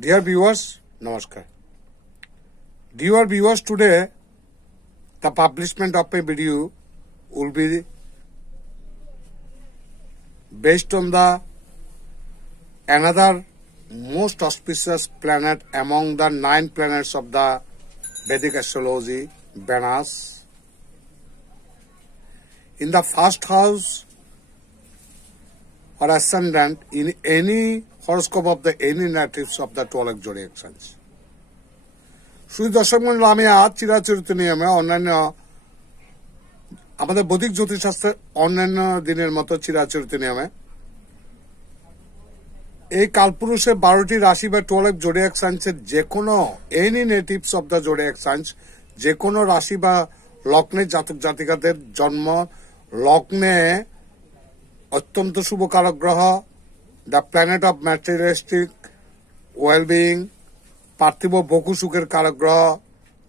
Dear viewers, Namaskar. Dear viewers, today the publishment of a video will be based on the another most auspicious planet among the 9 planets of the Vedic astrology, Venus. In the first house or ascendant in any horoscope of the any natives of the 12 zodiac signs. শুধু দর্শক মণ্ডলী, আমি আজ চিরাচরিত নিয়মে অন্যান্য আমাদের বৈদিক জ্যোতিষশাস্ত্রের অন্যান্য দিনের মতো চিরাচরিত নিয়মে এই কালপুরুষের 12টি রাশি বা 12 জোডিয়াক সাইন্সের যে কোনো any natives of the zodiac science, যে কোনো রাশি বা লগ্নে জাতক জাতিকাদের জন্ম লগ্নে অত্যন্ত শুভ কারক গ্রহ, the planet of materialistic wellbeing, পার্থিব ভোগ সুখের কারক গ্রহ,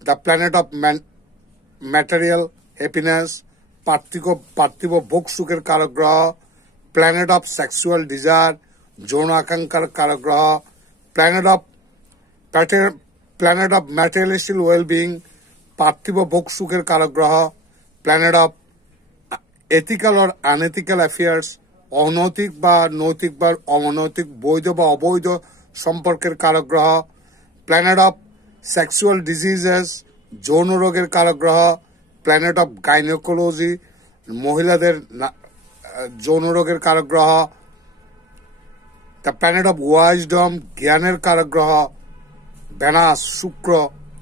the planet of material happiness, পার্থিব ভোগ সুখের কারক গ্রহ, প্ল্যানেট অফ সেক্সুয়াল ডিজায়ার, যৌন আকাঙ্ক্ষার কারক গ্রহ, প্ল্যানেট অফ ম্যাটেরিয়ালিস্টিক ওয়েলবিং, পার্থিব ভোগ সুখের কারক গ্রহ, planet of ethical or unethical affairs, অনৈতিক বা নৈতিক বা অনৈতিক, বৈধ বা অবৈধ সম্পর্কের কারক গ্রহ, প্ল্যানেট অফ সেক্সুয়াল ডিজিজেস, যৌন রোগের কারক গ্রহ, প্ল্যানেট অফ গাইনোকোলজি, মহিলাদের যৌন রোগের কারক গ্রহ, দ্য প্ল্যানেট অফ ওয়াইজডম, জ্ঞানের কারক গ্রহ, ভেনাস, শুক্র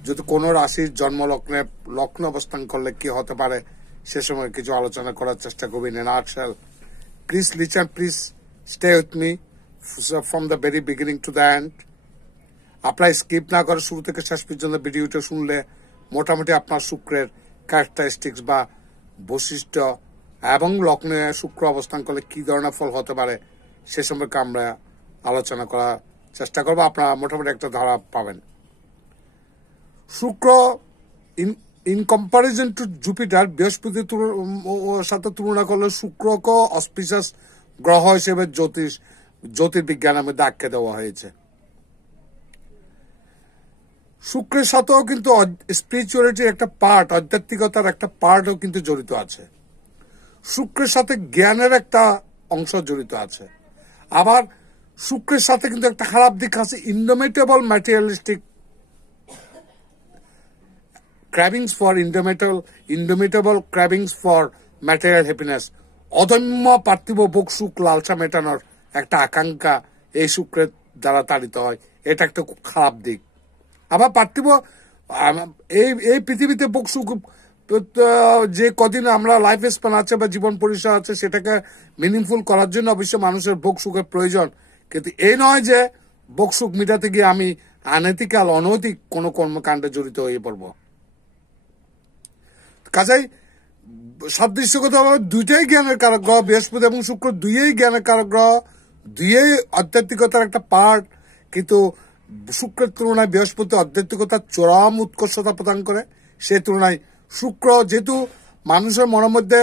যদি কোনো রাশির জন্ম লগ্নে অবস্থান করলে কি হতে পারে সে সময় কিছু আলোচনা করার চেষ্টা করবো in a nutshell. Please listen, please stay with me from the very beginning to the end. আপনার স্কিপ না করে শুরু থেকে শেষ পর্যন্ত ভিডিওটা শুনলে মোটামুটি আপনার শুক্রের ক্যারেক্টারিস্টিক্স বা বৈশিষ্ট্য এবং লগ্নে শুক্র অবস্থান করলে কি ধরনের ফল হতে পারে সে সম্পর্কে আমরা আলোচনা করার চেষ্টা করবো। আপনারা মোটামুটি একটা ধারা পাবেন। শুক্র ইন কম্পারিজন টু জুপিটার, বৃহস্পতির সাথে তুলনা করলে শুক্রকে অসপিশাস গ্রহ হিসেবে জ্যোতির্বিজ্ঞানের মধ্যে আখ্যা দেওয়া হয়েছে। শুক্রের সাথেও কিন্তু স্পিরিচুয়ালিটির একটা পার্ট, আধ্যাত্মিকতার একটা পার্টও কিন্তু জড়িত আছে। শুক্রের সাথে জ্ঞানের একটা অংশ জড়িত আছে। আবার শুক্রের সাথে কিন্তু একটা খারাপ দিক আছে, indomitable materialistic cravings for indomitable cravings for material happiness, অদম্য পার্থিব ভোগ সুখ লালসা মেটানোর একটা আকাঙ্ক্ষা এই শুক্রের দ্বারা তাড়িত হয়। এটা একটা খুব খারাপ দিক। আবার পার্থিব এই পৃথিবীতে ভোগ সুখ যে কদিন আমরা লাইফ স্প্যান আছে বা জীবন পরিসর আছে সেটাকে মিনিংফুল করার জন্য অবশ্যই মানুষের ভোগ সুখের প্রয়োজন, কিন্তু এই নয় যে ভোগ সুখ মিটাতে গিয়ে আমি অনৈতিক কোনো কর্মকাণ্ডে জড়িত হয়ে পড়বো। কাজেই সাদৃশ্যগতভাবে দুইটাই জ্ঞানের কারক গ্রহ, বৃহস্পতি এবং শুক্র দুইয়েই জ্ঞানের কারক গ্রহ, দুইয়েই আধ্যাত্মিকতার একটা পার্ট, কিন্তু শুক্রের তুলনায় বৃহস্পতি আধ্যাত্মিকতার চরম উৎকর্ষতা প্রদান করে। সেই তুলনায় শুক্র যেহেতু মানুষের মনের মধ্যে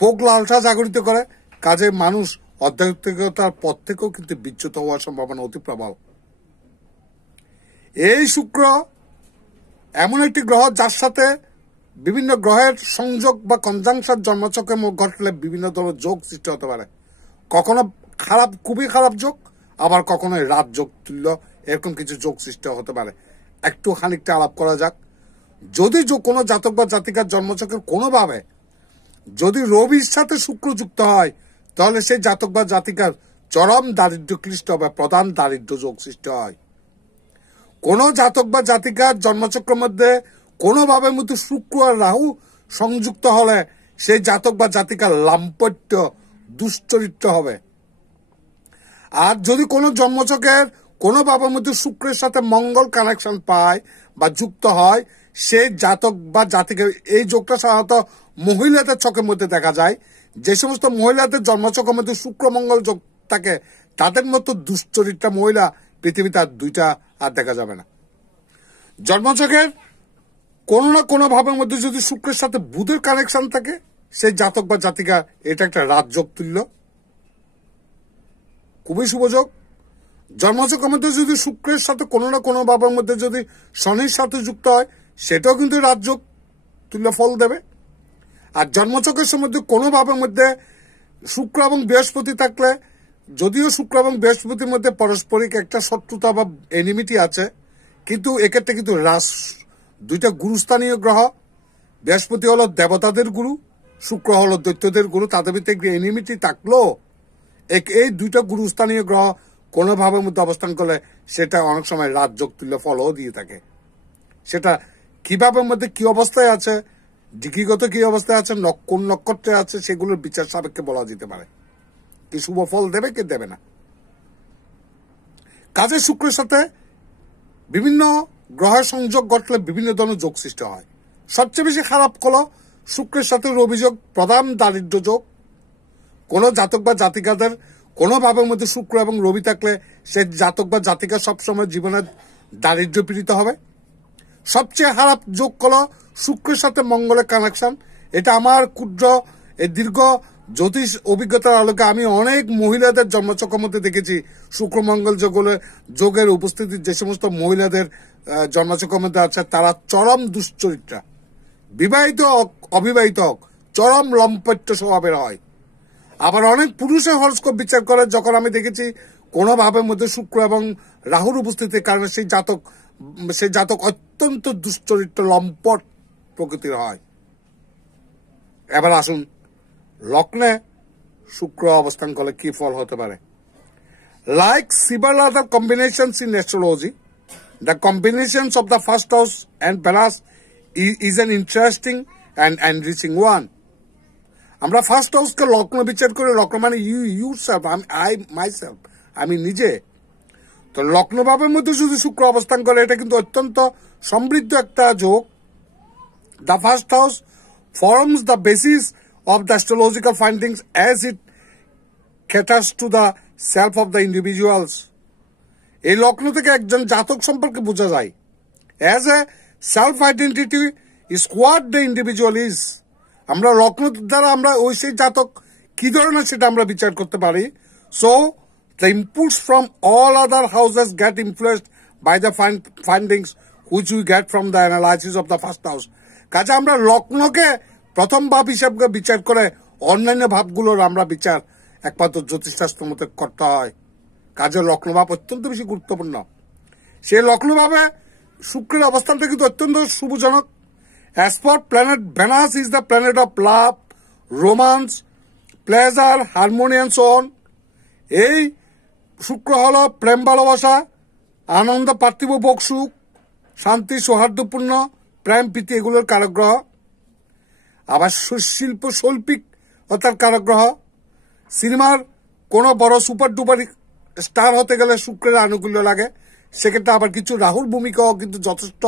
ভোগ লালসা জাগরিত করে, কাজে মানুষ আধ্যাত্মিকতার পথ থেকেও কিন্তু বিচ্যুত হওয়ার সম্ভাবনা অতি প্রবল। এই শুক্র এমন একটি গ্রহ যার সাথে বিভিন্ন গ্রহের সংযোগ বা কনজাংশন জন্মচক্রে ঘটলে বিভিন্ন ধরনের যোগ সৃষ্টি হতে পারে। কখনো খারাপ, খুবই খারাপ যোগ, আবার কখনো রাত যোগ তুল্য এরকম কিছু যোগ সৃষ্টি হতে পারে। একটু খানিকটা আলাপ করা যাক। যদি কোনো জাতক বা জাতিকার জন্মচক্রের কোনোভাবে যদি রবির সাথে শুক্র যুক্ত হয় তাহলে সেই জাতক বা জাতিকার চরম দারিদ্র ক্লিষ্ট হবে, প্রধান দারিদ্র যোগ সৃষ্টি হয়। কোন জাতক বা জাতিকার জন্মচক্রের মধ্যে কোনোভাবে মতো শুক্র আর রাহু সংযুক্ত হলে সেই জাতক বা জাতিকার লাম্পট্য দুশ্চরিত্র হবে। আর যদি কোনো জন্মচক্রের কোনোভাবে মধ্যে শুক্রের সাথে মঙ্গল কানেকশন পায় বা যুক্ত হয়, সেই জাতক বা জাতিকার এই যোগটা সাধারণত মহিলাদের চোখের মধ্যে দেখা যায়। যে সমস্ত মহিলাদের জন্মচক্রের মধ্যে শুক্র মঙ্গল যোগ থাকে তাদের মতো দুশ্চরিত্রা মহিলা পৃথিবীতে আর দুইটা আর দেখা যাবে না। জন্মচক্রের কোনো না কোনো ভাবের মধ্যে যদি শুক্রের সাথে বুধের কানেকশন থাকে সেই জাতক বা জাতিকা এটা একটা রাজযোগ তুল্য, খুবই শুভযোগ। জন্মছকের মধ্যে যদি শুক্রের সাথে কোনো না কোনো ভাবের মধ্যে যদি শনির সাথে যুক্ত হয়, সেটাও কিন্তু রাজযোগ তুল্য ফল দেবে। আর জন্মছকের মধ্যে কোনো ভাবের মধ্যে শুক্র এবং বৃহস্পতি থাকলে, যদিও শুক্র এবং বৃহস্পতির মধ্যে পারস্পরিক একটা শত্রুতা বা এনিমিটি আছে, কিন্তু এক্ষেত্রে কিন্তু দুইটা গুরুস্থানীয় গ্রহ, বৃহস্পতি হলো দেবতাদের গুরু, শুক্র হলো দৈত্যদের গুরু, তাদের ভিতরে এনিমিটি থাকলেও এই দুইটা গুরুস্থানীয় গ্রহ কোনো ভাবের মধ্যে অবস্থান করলে সেটা অনেক সময় রাজযোগ তুল্য ফলও দিয়ে থাকে। সেটা কিভাবে মধ্যে কি অবস্থায় আছে, ডিগ্রিগত কি অবস্থায় আছে, কোন নক্ষত্রে আছে, সেগুলোর বিচার সাপেক্ষে বলা যেতে পারে কি শুভ ফল দেবে কি দেবে না। কাজে শুক্রের সাথে বিভিন্ন গ্রহের সংযোগ ঘটলে বিভিন্ন ধরনের যোগ সৃষ্টি হয়। সবচেয়ে বেশি খারাপ হলো শুক্রের সাথে রবি যোগ, প্রধান দারিদ্র্য যোগ। কোন জাতক বা জাতিকাদের কোনো ভাবের মধ্যে শুক্র এবং রবি থাকলে সে জাতক বা জাতিকা সবসময় জীবনে দারিদ্র্য পীড়িত হবে। সবচেয়ে খারাপ যোগ হলো শুক্রের সাথে মঙ্গলের কানেকশন। এটা আমার ক্ষুদ্র এই দীর্ঘ জ্যোতিষ অভিজ্ঞতার আলোকে আমি অনেক মহিলাদের জন্মচক্রের মধ্যে দেখেছি শুক্র মঙ্গল যোগের উপস্থিতি যে সমস্ত মহিলাদের জন্মচক্রের মধ্যে আছে, তারা চরম দুশ্চরিত্রা, বিবাহিত হোক অবিবাহিত হোক, চরম লম্পট্য স্বভাবের হয়। আবার অনেক পুরুষের হরস্কোপ বিচার করে যখন আমি দেখেছি কোনো ভাবের মধ্যে শুক্র এবং রাহুর উপস্থিতির কারণে সেই জাতক অত্যন্ত দুশ্চরিত্র লম্পট প্রকৃতির হয়। এবার আসুন লগ্নে শুক্র অবস্থান করলে কি ফল হতে পারে। Like several other combinations in astrology, the combinations of the first house and Venus is an interesting and enriching one. আমরা ফার্স্ট হাউসকে লগ্ন বিচার করে, লগ্ন মানে ইউ সেলফ, মাইসেলফ, আমি নিজে। তো লগ্ন ভাবের মধ্যে যদি শুক্র অবস্থান করে, এটা কিন্তু অত্যন্ত সমৃদ্ধ একটা যোগ। The first house forms the basis of the astrological findings as it caters to the self of the individuals. এই লগ্ন থেকে একজন জাতক সম্পর্কে বোঝা যায়। As a self identity is what the individual is. আমরা লগ্ন দ্বারা আমরা ওই সেই জাতক কি ধরনের সেটা আমরা বিচার করতে পারি। So the inputs from all other houses get influenced by the findings which we get from the analysis of the first house. কাজে আমরা লগ্নকে প্রথম ভাব হিসাবে বিচার করে অন্যান্য ভাবগুলোর আমরা বিচার একমাত্র জ্যোতিষশাস্ত্র মতে করতে হয়। কাজে লগ্ন ভাব অত্যন্ত বেশি গুরুত্বপূর্ণ। সেই লগ্ন ভাবে শুক্রের অবস্থানটা কিন্তু অত্যন্ত শুভজনক। As for planet Venus is the planet of love, romance, pleasure, harmony and so on. এই শুক্র হলো প্রেম, ভালোবাসা, আনন্দ, পার্থিব ভোগ সুখ, শান্তি, সৌহার্দ্যপূর্ণ প্রেম প্রীতি এগুলোর কারক গ্রহ। আবার শিল্প শৈল্পিক অর্থাৎ কারক গ্রহ। সিনেমার কোনো বড় সুপার ডুপার স্টার হতে গেলে শুক্রের আনুকূল্য লাগে। সেক্ষেত্রে আবার কিছু রাহুর ভূমিকাও কিন্তু যথেষ্ট।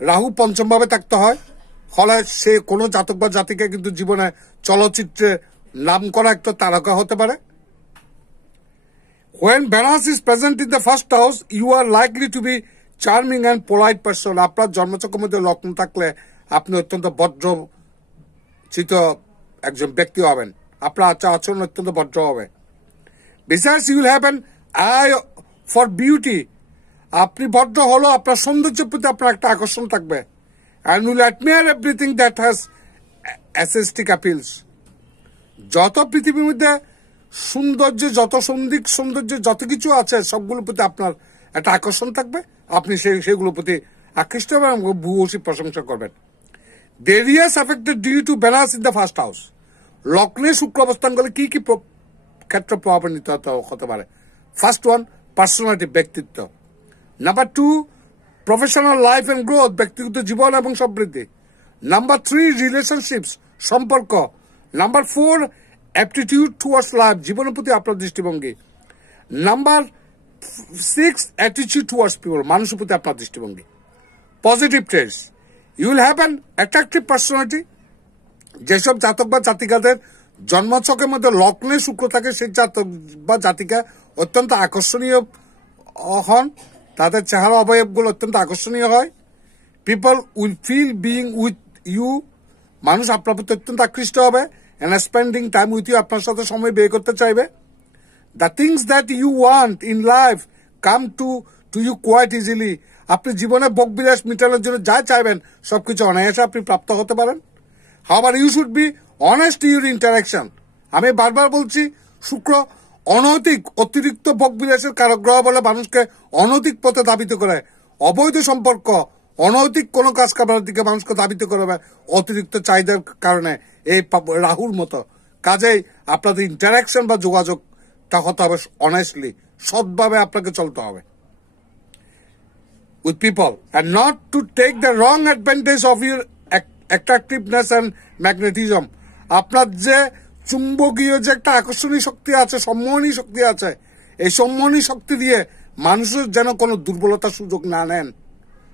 রাহু পঞ্চম ভাবে থাকতে হয়, ফলে সে কোনো জাতক বা জাতিকে কিন্তু জীবনে চলচ্চিত্রে নাম করা একটা তারকা হতে পারে। When Venus is present in the first house, you are likely to be charming and polite person. আপনার জন্মচক্রের মধ্যে লগ্ন থাকলে আপনি অত্যন্ত ভদ্র চিত একজন ব্যক্তি হবেন। আপনার আচরণ অত্যন্ত ভদ্র হবে। Besides, you will have an eye for beauty. আপনি ভদ্র হলো আপনার সৌন্দর্যের প্রতি আপনার একটা আকর্ষণ থাকবে। And you will admire everything that has aesthetic appeals. যত পৃথিবীর মধ্যে সৌন্দর্য, যত সৌন্দর্য যত কিছু আছে সবগুলোর প্রতি আপনার একটা আকর্ষণ থাকবে। আপনি সেগুলোর প্রতি আকৃষ্ট হবেন এবং ভূয়সী প্রশংসা করবেন। The areas affected due to Venus in the first house. লগ্নে শুক্র অবস্থান করলে কি কি ক্ষেত্রে প্রভাবান্বিত হতে পারে। ফার্স্ট ওয়ান, পার্সোনালিটি, ব্যক্তিত্ব। Number two, professional life and growth, ব্যক্তিগত জীবন এবং সমৃদ্ধি। নাম্বার থ্রি, রিলেশনশিপস, সম্পর্ক। Number four, aptitude towards life, জীবনের প্রতি আপনার দৃষ্টিভঙ্গি। Number six, attitude towards people, মানুষের প্রতি আপনার দৃষ্টিভঙ্গি। Positive traits, you will have an attractive personality. যেসব জাতক বা জাতিকাদের জন্মছকের মধ্যে লগ্নে শুক্র থাকে, সেই জাতক বা জাতিকা অত্যন্ত আকর্ষণীয় হন, তাদের চেহারা অবয়বগুলো অত্যন্ত আকর্ষণীয় হয়। People will feel being with you, মানুষ আপনার প্রতি অত্যন্ত আকৃষ্ট হবে। And spending time with you, আপনার সাথে সময় ব্যয় করতে চাইবে। The things that you want in life come to you quite easily. আপনি জীবনে ভোগ বিলাস মেটানোর জন্য যা চাইবেন সবকিছু অনায়াসে আপনি প্রাপ্ত হতে পারেন। However you should be honest your interaction. আমি বারবার বলছি, শুক্র অনৈতিক অতিরিক্ত ভোগ বিলাসের কারক গ্রহ বলে মানুষকে অনৈতিক পথে ধাবিত করে, অবৈধ সম্পর্ক, অনৈতিক কোনো কাজ কারবার দিকে মানুষকে ধাবিত করবে অতিরিক্ত চাহিদার কারণে, এই রাহুর মতো। কাজেই আপনাদের ইন্টারাকশন বা যোগাযোগটা হতে হবে অনেস্টলি, সৎভাবে আপনাকে চলতে হবে with people and not to take the wrong advantage of your attractiveness and magnetism. আপনার যে চুম্বকীয় যে একটা আকর্ষণীয় শক্তি আছে, সম্মোহনী শক্তি আছে, এই সম্মোহনী শক্তি দিয়ে মানুষের যেন কোনো দুর্বলতার সুযোগ না নেন,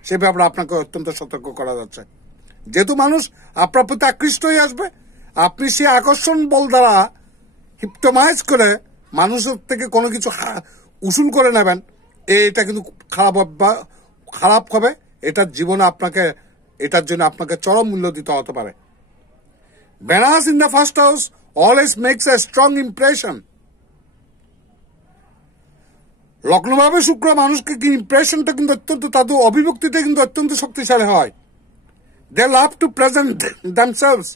সে ব্যাপারে আপনাকে অত্যন্ত সতর্ক করা যাচ্ছে। যেহেতু মানুষ আপনার প্রতি আকৃষ্ট হয়ে আসবে, আপনি সেই আকর্ষণ বল দ্বারা হিপটোমাইজ করে মানুষের থেকে কোনো কিছু উসুল করে নেবেন, এটা কিন্তু খারাপ হবে। এটার জীবনে আপনাকে, এটার জন্য আপনাকে চরম মূল্য দিতে হতে পারে। Venus in the first house always makes a strong impression. লগ্নভাবে শুক্র মানুষকে কি ইমপ্রেশনটা কিন্তু অত্যন্ত, তাদের অভিব্যক্তিটা কিন্তু অত্যন্ত শক্তিশালী হয়। দে লাভ টু প্রেজেন্ট দেমসেলস।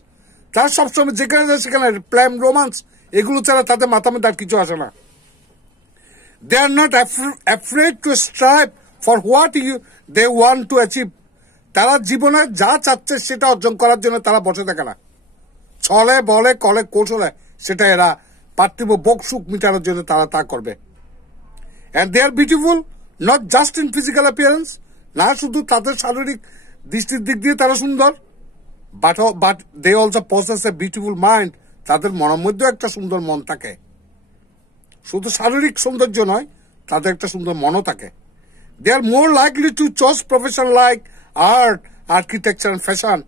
তারা সবসময় যেখানে যায় সেখানে প্রেম, রোমান্স এগুলো ছাড়া তাদের মাথা মধ্যে আর কিছু আসে না। They are not afraid to strive for what they want to achieve. তারা জীবনে যা চাচ্ছে সেটা অর্জন করার জন্য তারা বসে থাকে না। ছলে বলে কলে কৌশলে সেটা এরা পার্থিব ভোগ সুখ মিটানোর জন্য তারা তা করবে। And they are beautiful not just in physical appearance, না শুধু তাদের শারীরিক দৃষ্টির দিক দিয়ে তারা সুন্দর, but they also possess a beautiful mind. তাদের মনের মধ্যেও একটা সুন্দর মন থাকে। শুধু শারীরিক সৌন্দর্য নয়, তাদের একটা সুন্দর মনও থাকে। They are more likely to choose profession like art, architecture and fashion.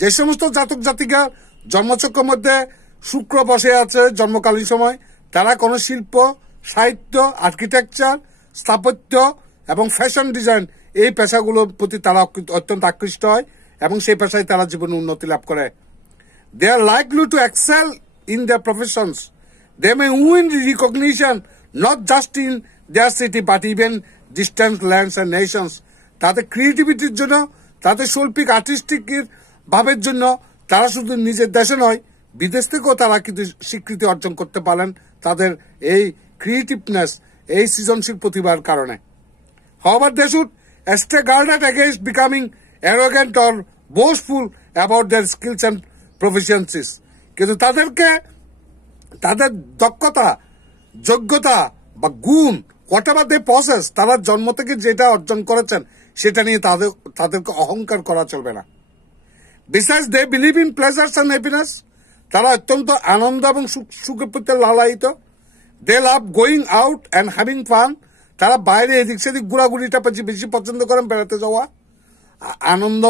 যে সমস্ত জাতক জাতিকা জন্মচক্রের মধ্যে শুক্র বসে আছে জন্মকালীন সময়, তারা কোনো শিল্প, সাহিত্য, আর্কিটেকচার, স্থাপত্য এবং ফ্যাশন ডিজাইন এই পেশাগুলোর প্রতি তারা অত্যন্ত আকৃষ্ট হয় এবং সেই পেশায় তারা জীবনে উন্নতি লাভ করে। They are likely to excel in their professions. They may win recognition not just in their city but even distant lands and nations. তাদের ক্রিয়েটিভিটির জন্য, তাদের শৈল্পিক আর্টিস্টিক ভাবের জন্য তারা শুধু নিজের দেশে নয়, বিদেশ থেকেও তারা কিন্তু স্বীকৃতি অর্জন করতে পারেন তাদের এই ক্রিয়েটিভনেস, এই সৃজনশীল প্রতিভার কারণে। However, they should stay guarded against becoming arrogant or boastful about their skills and proficiencies. কিন্তু তাদেরকে তাদের দক্ষতা, যোগ্যতা বা গুণ, whatever they possess, তারা জন্ম থেকে যেটা অর্জন করেছেন সেটা নিয়ে তাদেরকে অহংকার করা চলবে না। Besides, they believe in pleasures and happiness. তারা অত্যন্ত আনন্দ এবং সুখের প্রতি লালায়িত। They love going out and having fun. তারা বাইরে এদিক সেদিক ঘোরাঘুরিটা বেশি পছন্দ করেন, বেড়াতে যাওয়া, আনন্দ,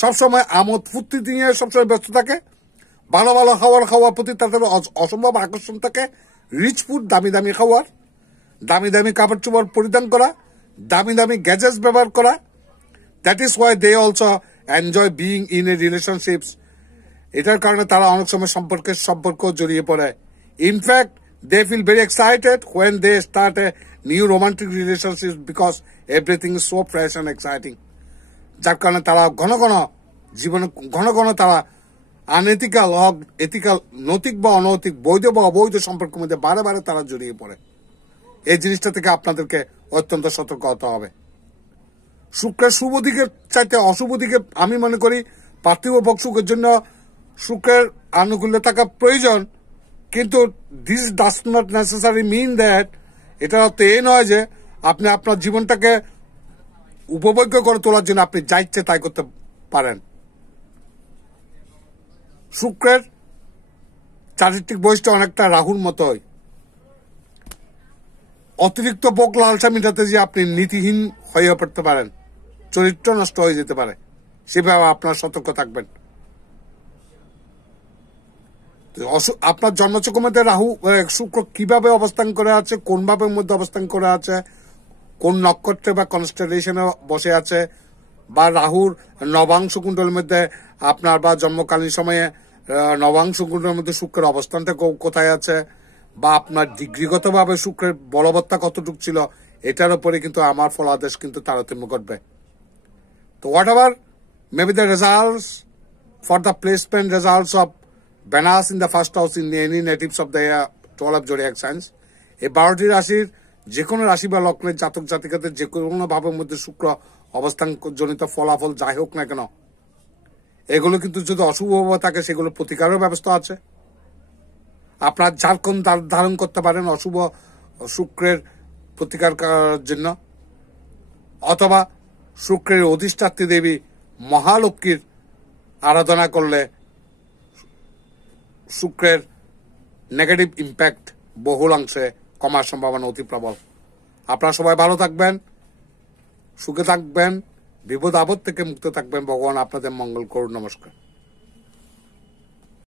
সবসময় আমোদ ফুর্তি নিয়ে সবসময় ব্যস্ত থাকে। ভালো ভালো খাওয়ার প্রতি তাদের অসম্ভব আকর্ষণ থাকে। রিচ ফুড, দামি দামি খাওয়ার, দামি দামি কাপড় চোপড় পরিধান করা, দামি দামি গ্যাজেটস ব্যবহার করা। That is why they also enjoy being in a relationships. এটার কারণে তারা অনেক সময় সম্পর্ক জড়িয়ে পড়ে। In fact they feel very excited when they start a new romantic relationship because everything is so fresh and exciting. যার কারণে তারা ঘন ঘন তারা আনএথিক্যাল, এথিক্যাল, নৈতিক বা অনৈতিক, বৈধ বা অবৈধ সম্পর্কের মধ্যে বারে বারে তারা জড়িয়ে পড়ে। এই জিনিসটা থেকে আপনাদেরকে অত্যন্ত সতর্ক হতে হবে। শুক্রের শুভ দিকের চাইতে অশুভ দিকে আমি মনে করি পার্থিব ভোগ সুখের জন্য শুক্রের আনুকূল্য থাকা প্রয়োজন, কিন্তু this does not necessary mean that, এটা অর্থ এই নয় যে আপনি আপনার জীবনটাকে উপভোগ্য করে তোলার জন্য আপনি যা ইচ্ছে তাই করতে পারেন। শুক্রের চারিত্রিক বৈশিষ্ট্য অনেকটা রাহুর মতোই। অতিরিক্ত ভোগ লালসা মেটাতে যে আপনি নীতিহীন হয়ে পড়তে পারেন, চরিত্র নষ্ট হয়ে যেতে পারে, সেভাবে আপনার সতর্ক থাকবেন। আপনার জন্মচক্রের মধ্যে শুক্র কিভাবে অবস্থান করে আছে, কোন ভাবের মধ্যে অবস্থান করে আছে, কোন নক্ষত্রে বা কনস্টেলেশনে বসে আছে, বা রাহুর নবাংশ কুণ্ডলের মধ্যে আপনার বা জন্মকালীন সময়ে নবাংশ কুণ্ডলের মধ্যে শুক্রের অবস্থানটা কোথায় আছে, বা আপনার ডিগ্রিগতভাবে শুক্রের বলবত্তা কতটুকু ছিল এটার উপরে কিন্তু আমার ফলাদেশ কিন্তু তারতম্য ঘটবে। তো what ever maybe the results for the placement results of Venus in the first house in any natives of the 12 zodiac signs, এই 12টি রাশির যে কোনো রাশি বা লগ্নের জাতক জাতিকাদের যে কোনো ভাবের মধ্যে শুক্র অবস্থান জনিত ফলাফল যাই হোক না কেন, এগুলো কিন্তু যদি অশুভভাবে থাকে সেগুলো প্রতিকারের ব্যবস্থা আছে। আপনার ঝাড়খণ ধারণ করতে পারেন অশুভ শুক্রের প্রতিকার করার জন্য, অথবা শুক্রের অধিষ্ঠাত্রী দেবী মহালক্ষ্মীর আরাধনা করলে শুক্রের নেগেটিভ ইম্প্যাক্ট বহুলাংশে কমার সম্ভাবনা অতি প্রবল। আপনারা সবাই ভালো থাকবেন, সুখে থাকবেন, বিপদ আপদ থেকে মুক্ত থাকবেন। ভগবান আপনাদের মঙ্গল করুন। নমস্কার।